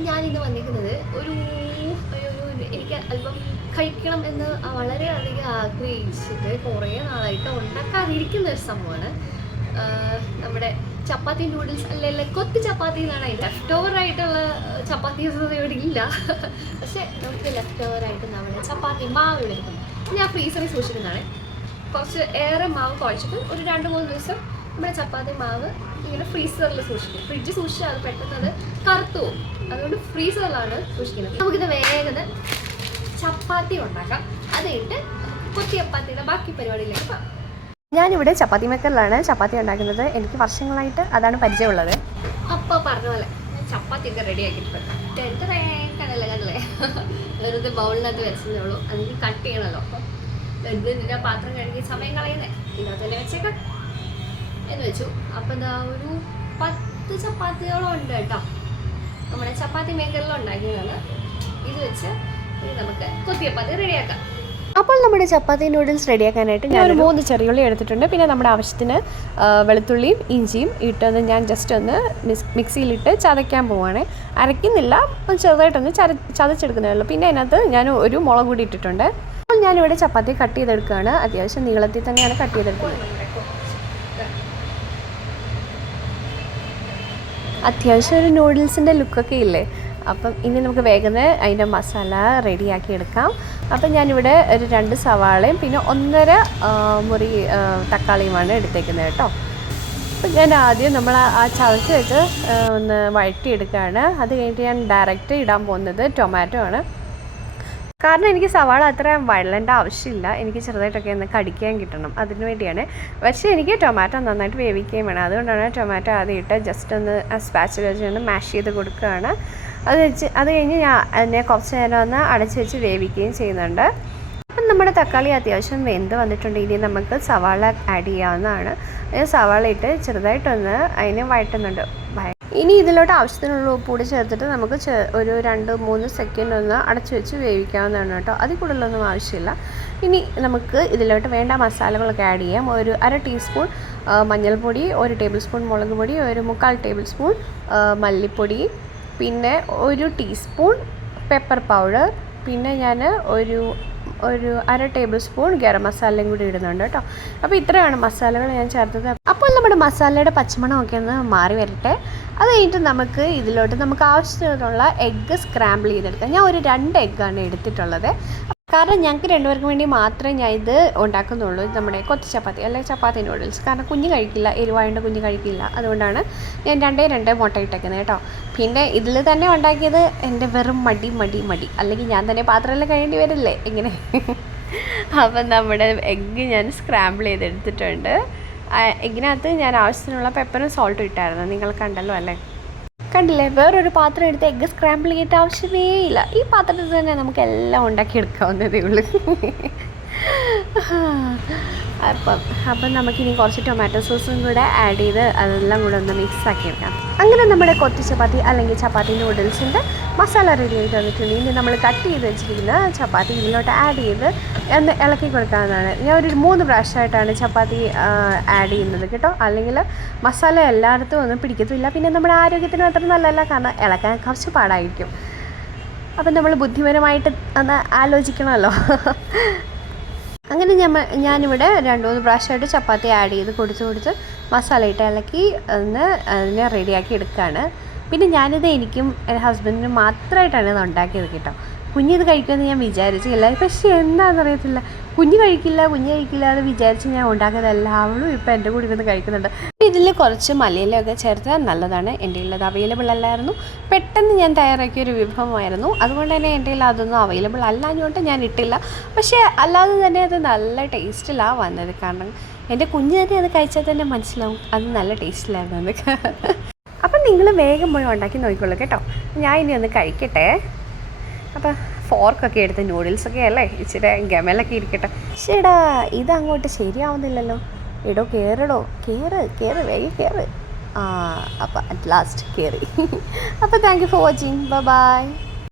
അപ്പം ഞാൻ ഇന്ന് വന്നിരിക്കുന്നത് ഒരു എനിക്ക് അല്പം കഴിക്കണം എന്ന് വളരെ വളരെയധികം ആഗ്രഹിച്ചിട്ട് കുറേ നാളായിട്ട് ഉണ്ടാക്കാതിരിക്കുന്ന ഒരു സംഭവമാണ്. നമ്മുടെ ചപ്പാത്തി നൂഡിൽസ് അല്ലല്ല കൊത്ത് ചപ്പാത്തി എന്നാണ് അതിന്റെ ലെഫ്റ്റ് ഓവർ ആയിട്ടുള്ള ചപ്പാത്തി ഇവിടെ ഇല്ല. പക്ഷേ നമുക്ക് ലെഫ്റ്റ് ഓവർ ആയിട്ട് നമ്മുടെ ചപ്പാത്തി മാവ് എടുക്കും ഞാൻ ഫ്രീസറിൽ സൂക്ഷിക്കുന്നതാണ്. കുറച്ച് ഏറെ മാവ് കുഴച്ചിട്ട് ഒരു രണ്ട് മൂന്ന് ദിവസം നമ്മുടെ ചപ്പാത്തി മാവ് ഇങ്ങനെ ഫ്രീസറിൽ സൂക്ഷിക്കും. ഫ്രിഡ്ജ് സൂക്ഷിച്ചാൽ അത് പെട്ടെന്ന് അത് കറുത്തു പോകും. അതുകൊണ്ട് ഫ്രീസറിലാണ് സൂക്ഷിക്കുന്നത്. നമുക്കിത് വേഗം ചപ്പാത്തി ഉണ്ടാക്കാം. അത് കഴിഞ്ഞിട്ട് കൊത്തി ചപ്പാത്തിയുടെ ബാക്കി പരിപാടിയിലേക്ക് പോകാം. ഞാനിവിടെ ചപ്പാത്തി മേക്കറിലാണ് ചപ്പാത്തി ഉണ്ടാക്കുന്നത്. എനിക്ക് വർഷങ്ങളായിട്ട് അതാണ് പരിചയമുള്ളത്. അപ്പ പറഞ്ഞ പോലെ ഞാൻ ചപ്പാത്തിയൊക്കെ റെഡി ആക്കിയിട്ടുണ്ട്. കണ്ടല്ലേ കണ്ടല്ലേ വെറുതെ ബൗളിനകത്ത് വെച്ചതേ ഉള്ളൂ. അതിന് കട്ട് ചെയ്യണമല്ലോ അപ്പം പാത്രം കഴുകി സമയം കളയുന്നേ. ഇതിനകത്ത് തന്നെ വെച്ചേക്കാം. എന്ന് വെച്ചു. അപ്പം എന്താ ഒരു പത്ത് ചപ്പാത്തികളോ ഉണ്ട് കേട്ടോ. നമ്മുടെ ചപ്പാത്തി മേക്കറിൽ ഉണ്ടാക്കിയതാണ്. ഇത് വെച്ച് ഇനി നമുക്ക് കൊത്തിയപ്പാത്തി റെഡിയാക്കാം. അപ്പോൾ നമ്മുടെ ചപ്പാത്തി നൂഡിൽസ് റെഡിയാക്കാനായിട്ട് ഞാൻ ഒരു മൂന്ന് ചെറിയുള്ളി എടുത്തിട്ടുണ്ട്. പിന്നെ നമ്മുടെ ആവശ്യത്തിന് വെളുത്തുള്ളിയും ഇഞ്ചിയും ഇട്ടൊന്ന് ഞാൻ ജസ്റ്റ് ഒന്ന് മിക്സ് മിക്സിയിലിട്ട് ചതയ്ക്കാൻ പോവുകയാണ് അരയ്ക്കുന്നില്ല. ഒന്ന് ചെറുതായിട്ടൊന്ന് ചര ചതച്ചെടുക്കുന്നേ ഉള്ളൂ. പിന്നെ അതിനകത്ത് ഞാൻ ഒരു മുളക് കൂടി ഇട്ടിട്ടുണ്ട്. അപ്പോൾ ഞാനിവിടെ ചപ്പാത്തി കട്ട് ചെയ്തെടുക്കുകയാണ്. അത്യാവശ്യം നീളത്തിൽ തന്നെയാണ് കട്ട് ചെയ്തെടുക്കുന്നത്. അത്യാവശ്യം ഒരു നൂഡിൽസിന്റെ ലുക്കൊക്കെ ഇല്ലേ? അപ്പം ഇനി നമുക്ക് വേഗം അതിന്റെ മസാല റെഡിയാക്കി എടുക്കാം. അപ്പം ഞാനിവിടെ ഒരു രണ്ട് സവാളയും പിന്നെ ഒന്നര മുറി തക്കാളിയുമാണ് എടുത്തേക്കുന്നത് കേട്ടോ. അപ്പം ഞാൻ ആദ്യം നമ്മൾ ആ ചതച്ച് വെച്ച് ഒന്ന് വഴറ്റിയെടുക്കുകയാണ്. അത് കഴിഞ്ഞിട്ട് ഞാൻ ഡയറക്റ്റ് ഇടാൻ പോകുന്നത് ടൊമാറ്റോ ആണ്. കാരണം എനിക്ക് സവാള അത്ര വഴലേണ്ട ആവശ്യമില്ല. എനിക്ക് ചെറുതായിട്ടൊക്കെ ഒന്ന് കടിക്കാൻ കിട്ടണം. അതിന് വേണ്ടിയാണ്. പക്ഷേ എനിക്ക് ടൊമാറ്റോ നന്നായിട്ട് വേവിക്കുകയും വേണം. അതുകൊണ്ടാണ് ടൊമാറ്റോ ആദ്യം ഇട്ട് ജസ്റ്റ് ഒന്ന് സ്പാച്ചിൽ വെച്ച് ഒന്ന് മാഷ് ചെയ്ത് കൊടുക്കുകയാണ്. അത് വെച്ച് അത് കഴിഞ്ഞ് ഞാൻ അതിനെ കുറച്ച് നേരം ഒന്ന് അടച്ച് വെച്ച് വേവിക്കുകയും ചെയ്യുന്നുണ്ട്. അപ്പം നമ്മുടെ തക്കാളി അത്യാവശ്യം വെന്ത് വന്നിട്ടുണ്ട്. ഇനി നമുക്ക് സവാള ആഡ് ചെയ്യാവുന്നതാണ്. സവാള ഇട്ട് ചെറുതായിട്ടൊന്ന് അതിനെ വഴറ്റുന്നുണ്ട്. വഴ- ഇനി ഇതിലോട്ട് ആവശ്യത്തിനുള്ള ഉപ്പ് കൂടി ചേർത്തിട്ട് നമുക്ക് ഒരു രണ്ട് മൂന്ന് സെക്കൻഡ് ഒന്ന് അടച്ചു വെച്ച് വേവിക്കാവുന്നതാണ് കേട്ടോ. അതിൽ കൂടുതലൊന്നും ആവശ്യമില്ല. ഇനി നമുക്ക് ഇതിലോട്ട് വേണ്ട മസാലകളൊക്കെ ആഡ് ചെയ്യാം. ഒരു അര ടീസ്പൂൺ മഞ്ഞൾപ്പൊടി ഒരു ടേബിൾ സ്പൂൺ മുളക് പൊടി ഒരു മുക്കാൽ ടേബിൾ സ്പൂൺ മല്ലിപ്പൊടി പിന്നെ ഒരു ടീസ്പൂൺ പെപ്പർ പൗഡർ പിന്നെ ഞാൻ ഒരു ഒരു അര ടേബിൾ സ്പൂൺ ഗരം മസാലയും കൂടി ഇടുന്നുണ്ട് കേട്ടോ. അപ്പോൾ ഇത്രയാണ് മസാലകൾ ഞാൻ ചേർത്തത്. മസാലയുടെ പച്ചമണമൊക്കെ ഒന്ന് മാറി വരട്ടെ. അത് കഴിഞ്ഞിട്ട് നമുക്ക് ഇതിലോട്ട് നമുക്ക് ആവശ്യത്തിനുള്ള എഗ്ഗ് സ്ക്രാമ്പിൾ ചെയ്തെടുക്കാം. ഞാൻ ഒരു രണ്ട് എഗ്ഗാണ് എടുത്തിട്ടുള്ളത്. കാരണം ഞങ്ങൾക്ക് രണ്ടുപേർക്കും വേണ്ടി മാത്രമേ ഞാൻ ഇത് ഉണ്ടാക്കുന്നുള്ളൂ. നമ്മുടെ കൊത്തി ചപ്പാത്തി അല്ലെങ്കിൽ ചപ്പാത്തി നൂഡിൽസ് കാരണം കുഞ്ഞ് കഴിക്കില്ല എരിവായതുകൊണ്ട് കുഞ്ഞ് കഴിക്കില്ല. അതുകൊണ്ടാണ് ഞാൻ രണ്ടേ രണ്ടേ മുട്ട ഇട്ടേക്കുന്നത് കേട്ടോ. പിന്നെ ഇതിൽ തന്നെ ഉണ്ടാക്കിയത് എന്റെ വെറും മടി മടി മടി. അല്ലെങ്കിൽ ഞാൻ തന്നെ പാത്രമെല്ലാം കഴിയേണ്ടി വരില്ലേ? ഇങ്ങനെ. അപ്പം നമ്മുടെ എഗ്ഗ് ഞാൻ സ്ക്രാമ്പിൾ ചെയ്തെടുത്തിട്ടുണ്ട്. ആ എഗ്ഗിനകത്ത് ഞാൻ ആവശ്യത്തിനുള്ള പെപ്പറും സോൾട്ടും ഇട്ടായിരുന്നു. നിങ്ങൾ കണ്ടല്ലോ അല്ലേ? കണ്ടില്ലേ? വേറൊരു പാത്രം എടുത്ത് എഗ്ഗ് സ്ക്രാമ്പിൾ ചെയ്യേണ്ട ആവശ്യമേ ഇല്ല. ഈ പാത്രത്തിൽ തന്നെ നമുക്ക് എല്ലാം ഉണ്ടാക്കിയെടുക്കാവുന്നതേ ഉള്ളൂ. അപ്പം അപ്പം നമുക്കിനി കുറച്ച് ടൊമാറ്റോ സോസും കൂടെ ആഡ് ചെയ്ത് അതെല്ലാം കൂടെ ഒന്ന് മിക്സ് ആക്കി എടുക്കാം. അങ്ങനെ നമ്മുടെ കൊത്തി ചപ്പാത്തി അല്ലെങ്കിൽ ചപ്പാത്തി നൂഡിൽസിന്റെ മസാല റെഡി ആയി തന്നിട്ടുണ്ട്. ഇനി നമ്മൾ കട്ട് ചെയ്ത് വെച്ചിരിക്കുന്ന ചപ്പാത്തി ഇതിലോട്ട് ആഡ് ചെയ്ത് ഒന്ന് ഇളക്കി കൊടുക്കാവുന്നതാണ്. ഞാൻ ഒരു മൂന്ന് പ്രാവശ്യമായിട്ടാണ് ചപ്പാത്തി ആഡ് ചെയ്യുന്നത് കേട്ടോ. അല്ലെങ്കിൽ മസാല എല്ലായിടത്തും ഒന്നും പിടിക്കത്തില്ല പിന്നെ നമ്മുടെ ആരോഗ്യത്തിന് അത്ര നല്ലതല്ല കാരണം ഇളക്കാൻ കുറച്ച് പാടായിരിക്കും. അപ്പം നമ്മൾ ബുദ്ധിപരമായിട്ട് ഒന്ന് ആലോചിക്കണമല്ലോ. അങ്ങനെ ഞമ്മ ഞാനിവിടെ രണ്ട് മൂന്ന് പ്രാവശ്യമായിട്ട് ചപ്പാത്തി ആഡ് ചെയ്ത് കൊടുത്ത് കൊടുത്ത് മസാല ഇട്ട് ഇളക്കി ഒന്ന് അതിനെ റെഡിയാക്കി എടുക്കുകയാണ് പിന്നെ ഞാനിത് എനിക്കും എന്റെ ഹസ്ബൻഡിനും മാത്രമായിട്ടാണ് ഇത് ഉണ്ടാക്കിയത് കേട്ടോ. കുഞ്ഞിത് കഴിക്കുമെന്ന് ഞാൻ വിചാരിച്ചില്ല പക്ഷേ എന്താണെന്ന് അറിയത്തില്ല കുഞ്ഞ് കഴിക്കില്ല കുഞ്ഞ് കഴിക്കില്ല എന്ന് വിചാരിച്ച് ഞാൻ ഉണ്ടാക്കുന്നതല്ല അവളും ഇപ്പം എന്റെ കൂടെ ഇരുന്ന് കഴിക്കുന്നുണ്ട്. ഇതിൽ കുറച്ച് മലയിലൊക്കെ ചേർത്താൽ നല്ലതാണ്. എന്റെ ഉള്ളത് അവൈലബിൾ അല്ലായിരുന്നു. പെട്ടെന്ന് ഞാൻ തയ്യാറാക്കിയ ഒരു വിഭവമായിരുന്നു. അതുകൊണ്ട് തന്നെ എന്റെ കയ്യിൽ അതൊന്നും അവൈലബിൾ അല്ലാഞ്ഞുകൊണ്ട് ഞാൻ ഇട്ടില്ല. പക്ഷേ അല്ലാതെ തന്നെ അത് നല്ല ടേസ്റ്റിലാണ് വന്നത്. കാരണം എന്റെ കുഞ്ഞ് തന്നെ അത് കഴിച്ചാൽ തന്നെ മനസ്സിലാവും. അത് നല്ല ടേസ്റ്റിലായിരുന്നു അപ്പം നിങ്ങൾ വേഗം പോയി ഉണ്ടാക്കി നോക്കിക്കോളൂ കേട്ടോ. ഞാൻ ഇനി ഒന്ന് കഴിക്കട്ടെ. അപ്പം ഫോർക്കൊക്കെ എടുത്ത് നൂഡിൽസൊക്കെ അല്ലേ? ഇച്ചിരി ഗമലൊക്കെ ഇരിക്കട്ടെ. ശരിടാ ഇത് അങ്ങോട്ട് ശരിയാവുന്നില്ലല്ലോ. എടോ കയറടോ കയറ് കയറ് വേഗം കയറ് ആ അപ്പം അറ്റ് ലാസ്റ്റ് കയറി അപ്പോൾ thank you for watching bye